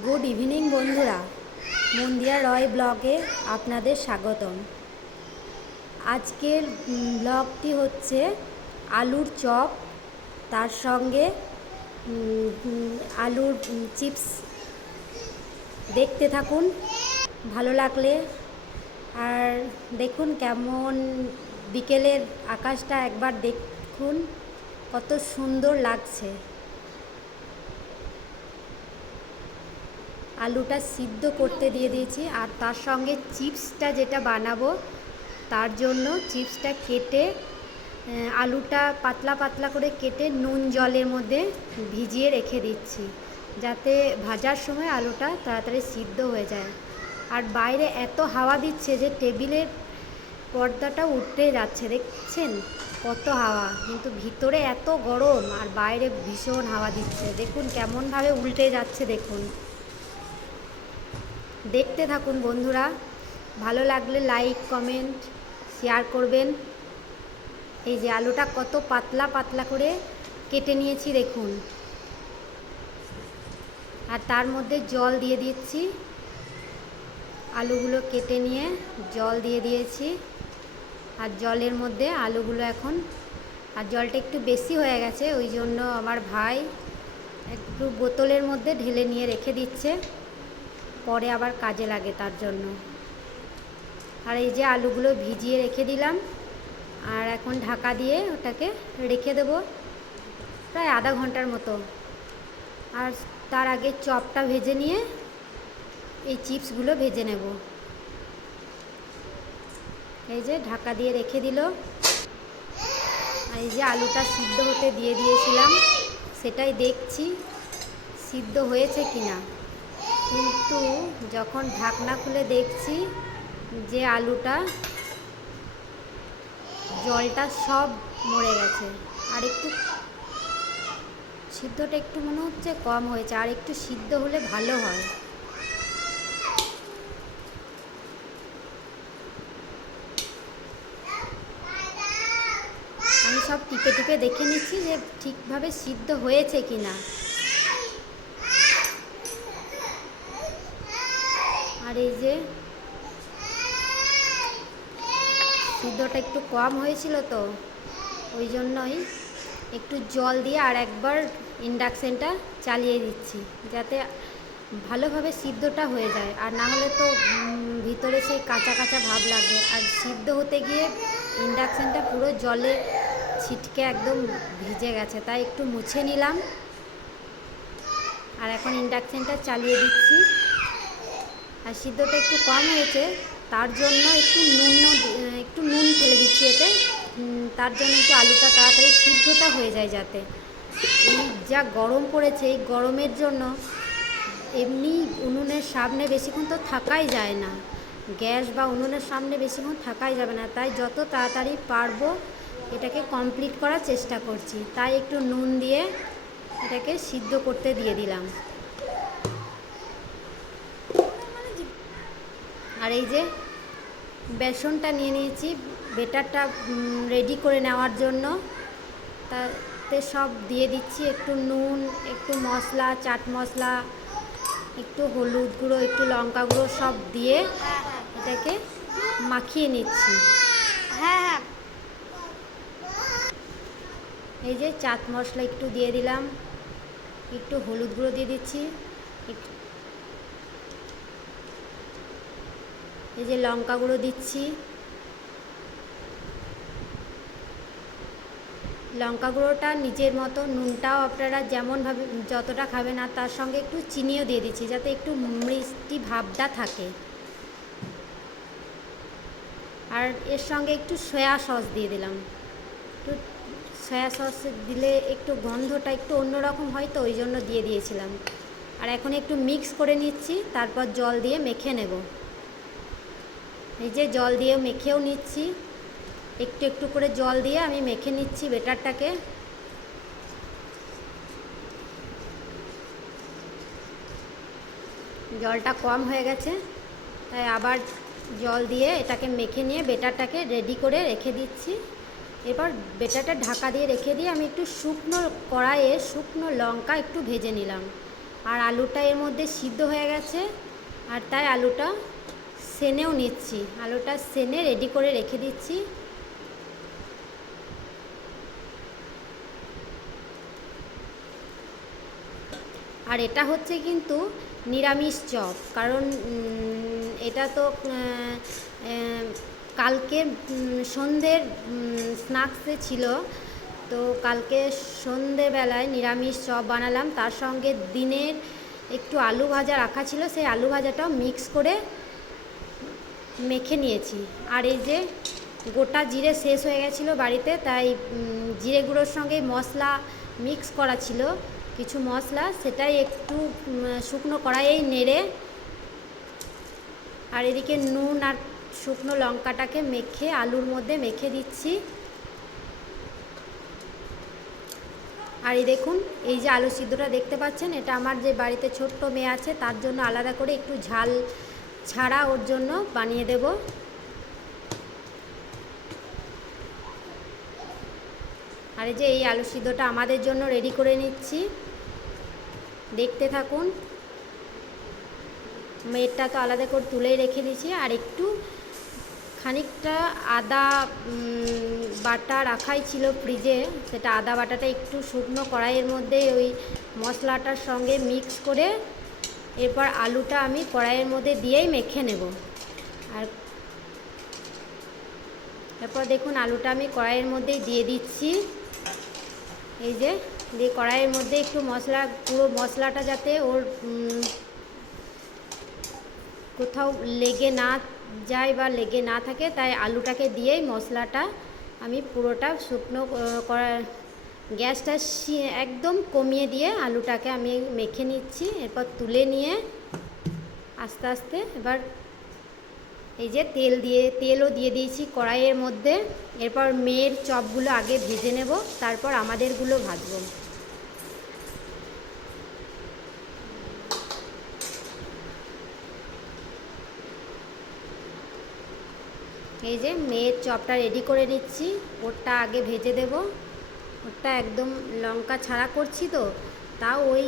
Good evening বন্ধুরা, মন্দিরা রয় ব্লগে আপনাদের স্বাগতম। আজকের ব্লগটি হচ্ছে আলুর চপ, তার সঙ্গে আলুর চিপস। দেখতে থাকুন, ভালো লাগলে। আর দেখুন কেমন বিকেলের আকাশটা একবার দেখুন, কত সুন্দর লাগছে। আলুটা সিদ্ধ করতে দিয়ে দিয়েছি, আর তার সঙ্গে চিপসটা যেটা বানাবো তার জন্য চিপসটা কেটে আলুটা পাতলা পাতলা করে কেটে নুন জলের মধ্যে ভিজিয়ে রেখে দিচ্ছি, যাতে ভাজার সময় আলুটা তাড়াতাড়ি সিদ্ধ হয়ে যায়। আর বাইরে এত হাওয়া দিচ্ছে যে টেবিলের পর্দাটা উঠতে যাচ্ছে, দেখছেন কত হাওয়া, কিন্তু ভিতরে এত গরম আর বাইরে ভীষণ হাওয়া দিচ্ছে। দেখুন কেমনভাবে উল্টে যাচ্ছে, দেখুন। দেখতে থাকুন বন্ধুরা, ভালো লাগলে লাইক কমেন্ট শেয়ার করবেন। এই যে আলুটা কত পাতলা পাতলা করে কেটে নিয়েছি দেখুন, আর তার মধ্যে জল দিয়ে দিচ্ছি। আলুগুলো কেটে নিয়ে জল দিয়ে দিয়েছি, আর জলের মধ্যে আলুগুলো এখন, আর জলটা একটু বেশি হয়ে গেছে, ওই জন্য আমার ভাই একটু বোতলের মধ্যে ঢেলে নিয়ে রেখে দিচ্ছে, পরে আবার কাজে লাগে তার জন্য। আর এই যে আলুগুলো ভিজিয়ে রেখে দিলাম, আর এখন ঢাকা দিয়ে ওটাকে রেখে দেবো প্রায় আধা ঘন্টার মতো। আর তার আগে চপটা ভেজে নিয়ে এই চিপসগুলো ভেজে নেব। এই যে ঢাকা দিয়ে রেখে দিল। আর এই যে আলুটা সিদ্ধ হতে দিয়ে দিয়েছিলাম, সেটাই দেখছি সিদ্ধ হয়েছে কিনা। কিন্তু যখন ঢাকনা খুলে দেখছি যে আলুটা জলটা সব মরে গেছে, আর একটু সিদ্ধটা একটু মনে হচ্ছে কম হয়েছে, আর একটু সিদ্ধ হলে ভালো হয়। আমি সব টিপে টিপে দেখে নিচ্ছি যে ঠিকভাবে সিদ্ধ হয়েছে কিনা। আর এই যে সিদ্ধটা একটু কম হয়েছিল, তো ওই জন্যই একটু জল দিয়ে আর একবার ইন্ডাকশানটা চালিয়ে দিচ্ছি, যাতে ভালোভাবে সিদ্ধটা হয়ে যায়। আর না হলে তো ভিতরে সেই কাঁচা কাঁচা ভাব লাগবে, আর সিদ্ধ হতে গিয়ে ইন্ডাকশানটা পুরো জলে ছিটকে একদম ভিজে গেছে, তাই একটু মুছে নিলাম। আর এখন ইন্ডাকশানটা চালিয়ে দিচ্ছি। আর সিদ্ধটা একটু কম হয়েছে, তার জন্য একটু নুন ফেলে দিচ্ছি এতে, তার জন্য একটু আলুটা তাড়াতাড়ি সিদ্ধটা হয়ে যায়, যাতে এই যা গরম পড়েছে এই গরমের জন্য এমনি উনুনের সামনে বেশিক্ষণ তো থাকাই যায় না, গ্যাস বা উনুনের সামনে বেশিক্ষণ থাকাই যাবে না, তাই যত তাড়াতাড়ি পারবো এটাকে কমপ্লিট করার চেষ্টা করছি। তাই একটু নুন দিয়ে এটাকে সিদ্ধ করতে দিয়ে দিলাম। আর এই যে বেসনটা নিয়ে নিয়েছি বেটারটা রেডি করে নেওয়ার জন্য, তাতে সব দিয়ে দিচ্ছি, একটু নুন, একটু মশলা, চাট মশলা, একটু হলুদ গুঁড়ো, একটু লঙ্কা গুঁড়ো সব দিয়ে এটাকে মাখিয়ে নিচ্ছি। হ্যাঁ, এই যে চাট মশলা একটু দিয়ে দিলাম, একটু হলুদ গুঁড়ো দিয়ে দিচ্ছি, এই যে লঙ্কা গুঁড়ো দিচ্ছি, লঙ্কা গুঁড়োটা নিজের মতো, নুনটাও আপনারা যেমনভাবে যতটা খাবেন, আর তার সঙ্গে একটু চিনিও দিয়ে দিচ্ছি, যাতে একটু মিষ্টি ভাবটা থাকে। আর এর সঙ্গে একটু সয়া সস দিয়ে দিলাম, একটু সয়া সস দিলে একটু গন্ধটা একটু অন্যরকম হয়, তো ওই জন্য দিয়ে দিয়েছিলাম। আর এখন একটু মিক্স করে নিচ্ছি, তারপর জল দিয়ে মেখে নেব। এই যে জল দিয়ে মেখেও নিচ্ছি, একটু একটু করে জল দিয়ে আমি মেখে নিচ্ছি বেটারটাকে। জলটা কম হয়ে গেছে, তাই আবার জল দিয়ে এটাকে মেখে নিয়ে বেটারটাকে রেডি করে রেখে দিচ্ছি। এবার বেটারটা ঢাকা দিয়ে রেখে দিয়ে আমি একটু শুকনো কড়াইয়ে শুকনো লঙ্কা একটু ভেজে নিলাম, আর আলুটা এর মধ্যে সিদ্ধ হয়ে গেছে, আর তাই আলুটা সেনেও নিচ্ছি, আলুটা সেনে রেডি করে রেখে দিচ্ছি। আর এটা হচ্ছে কিন্তু নিরামিষ চপ, কারণ এটা তো কালকে সন্ধ্যের স্ন্যাক্সে ছিল, তো কালকে সন্ধেবেলায় নিরামিষ চপ বানালাম, তার সঙ্গে দিনের একটু আলু ভাজা রাখা ছিল, সেই আলু ভাজাটাও মিক্স করে মেখে নিয়েছি। আর এই যে গোটা জিরে শেষ হয়ে গেছিলো বাড়িতে, তাই জিরে গুঁড়োর সঙ্গে মশলা মিক্স করা ছিল কিছু মশলা, সেটাই একটু শুকনো কড়াইয়েই নেড়ে, আর এদিকে নুন আর শুকনো লঙ্কাটাকে মেখে আলুর মধ্যে মেখে দিচ্ছি। আর এই দেখুন, এই যে আলু সিদ্ধটা দেখতে পাচ্ছেন, এটা আমার যে বাড়িতে ছোট্ট মেয়ে আছে তার জন্য আলাদা করে একটু ঝাল ছাড়া ওর জন্য বানিয়ে দেব। আর এই যে এই আলু সিদ্ধটা আমাদের জন্য রেডি করে নিচ্ছি, দেখতে থাকুন। মেয়েরটা তো আলাদা করে তুলেই রেখে দিয়েছি, আর একটু খানিকটা আদা বাটা রাখাই ছিল ফ্রিজে, সেটা আদা বাটাটা একটু শুকনো কড়াইয়ের মধ্যে ওই মশলাটার সঙ্গে মিক্স করে এরপর আলুটা আমি কড়াইয়ের মধ্যে দিয়েই মেখে নেব। আর এরপর দেখুন আলুটা আমি কড়াইয়ের মধ্যেই দিয়ে দিচ্ছি, এই যে দিয়ে কড়াইয়ের মধ্যে একটু মশলা, পুরো মশলাটা যাতে ওর কোথাও লেগে না যায় বা লেগে না থাকে, তাই আলুটাকে দিয়েই মশলাটা আমি পুরোটা শুকনো করা, গ্যাসটা একদম কমিয়ে দিয়ে আলুটাকে আমি মেখে নিচ্ছি। এরপর তুলে নিয়ে আস্তে আস্তে এবার এই যে তেলও দিয়ে দিয়েছি কড়াইয়ের মধ্যে। এরপর মেয়ের চপগুলো আগে ভেজে নেব, তারপর আমাদেরগুলো ভাজবো। এই যে মেয়ের চপটা রেডি করে নিচ্ছি, ওরটা আগে ভেজে দেব। ওরটা একদম লঙ্কা ছাড়া করছি তো, তাও ওই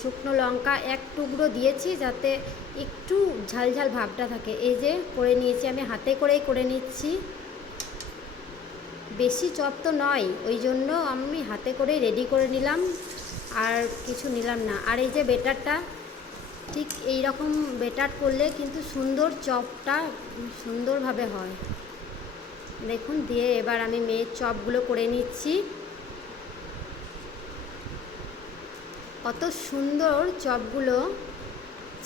শুকনো লঙ্কা এক টুকরো দিয়েছি যাতে একটু ঝাল ঝাল ভাবটা থাকে। এই যে করে নিয়েছি, আমি হাতে করেই করে নিচ্ছি, বেশি চপ তো নয়, ওই জন্য আমি হাতে করেই রেডি করে নিলাম, আর কিছু নিলাম না। আর এই যে বেটারটা, ঠিক এই রকম বেটার করলে কিন্তু সুন্দর চপটা সুন্দরভাবে হয়। দেখুন, দিয়ে এবার আমি মেয়ের চপগুলো করে নিচ্ছি। কত সুন্দর চপগুলো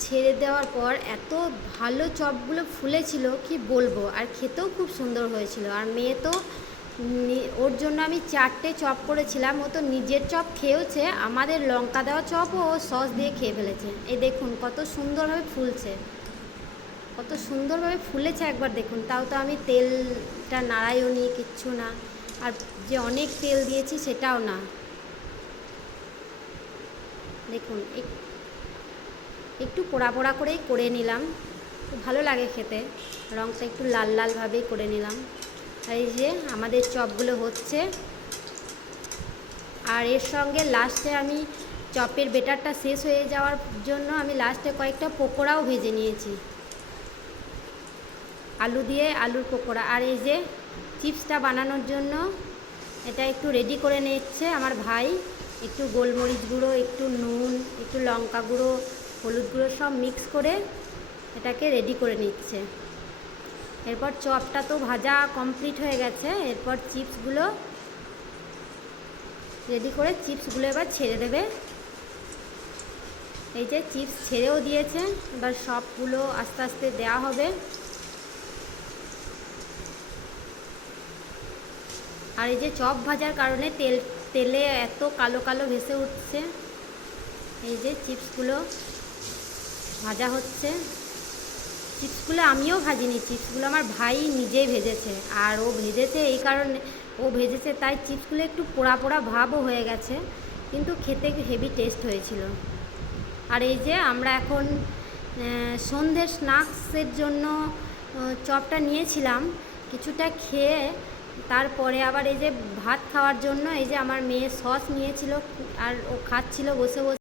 ছেড়ে দেওয়ার পর এত ভালো চপগুলো ফুলেছিল কি বলবো, আর খেতেও খুব সুন্দর হয়েছিল। আর মেয়ে তো, ওর জন্য আমি 4টে চপ করেছিলাম, ও তো নিজের চপ খেয়েওছে, আমাদের লঙ্কা দেওয়া চপও ও সস দিয়ে খেয়ে ফেলেছে। এই দেখুন কত সুন্দরভাবে ফুলছে, কত সুন্দরভাবে ফুলেছে একবার দেখুন। তাও তো আমি তেলটা নাড়াইও নি, কিচ্ছু না, আর যে অনেক তেল দিয়েছি সেটাও না। দেখুন একটু পোড়া পোড়া করেই করে নিলাম, ভালো লাগে খেতে, রঙটা একটু লাল লালভাবেই করে নিলাম। আর এই যে আমাদের চপগুলো হচ্ছে, আর এর সঙ্গে লাস্টে আমি চপের বেটারটা শেষ হয়ে যাওয়ার জন্য আমি লাস্টে কয়েকটা পকোড়াও ভেজে নিয়েছি, আলু দিয়ে আলুর পকোড়া। আর এই যে চিপসটা বানানোর জন্য এটা একটু রেডি করে নিচ্ছে আমার ভাই, একটু গোলমরিচ গুঁড়ো, একটু নুন, একটু লঙ্কা গুঁড়ো, হলুদ গুঁড়ো সব মিক্স করে এটাকে রেডি করে নিচ্ছে। এরপর চপটা তো ভাজা কমপ্লিট হয়ে গেছে, এরপর চিপসগুলো রেডি করে চিপসগুলো এবার ছেড়ে দেবে। এই যে চিপস ছেড়েও দিয়েছে, এবার সবগুলো আস্তে আস্তে দেওয়া হবে। আর এই যে চপ ভাজার কারণে তেলে এত কালো কালো ভেসে উঠছে। এই যে চিপসগুলো ভাজা হচ্ছে, চিপসগুলো আমিও ভাজিনি, চিপসগুলো আমার ভাই নিজেই ভেজেছে। আর ও ভেজেছে এই কারণে, ও ভেজেছে তাই চিপসগুলো একটু পোড়া পোড়া ভাবও হয়ে গেছে, কিন্তু খেতে হেভি টেস্ট হয়েছিল। আর এই যে আমরা এখন সন্ধ্যের স্ন্যাক্সের জন্য চপটা নিয়েছিলাম, কিছুটা খেয়ে তারপরে আবার এই যে ভাত খাওয়ার জন্য এই যে আমার মেয়ে সস নিয়েছিল, আর ও খাচ্ছিল বসে বসে।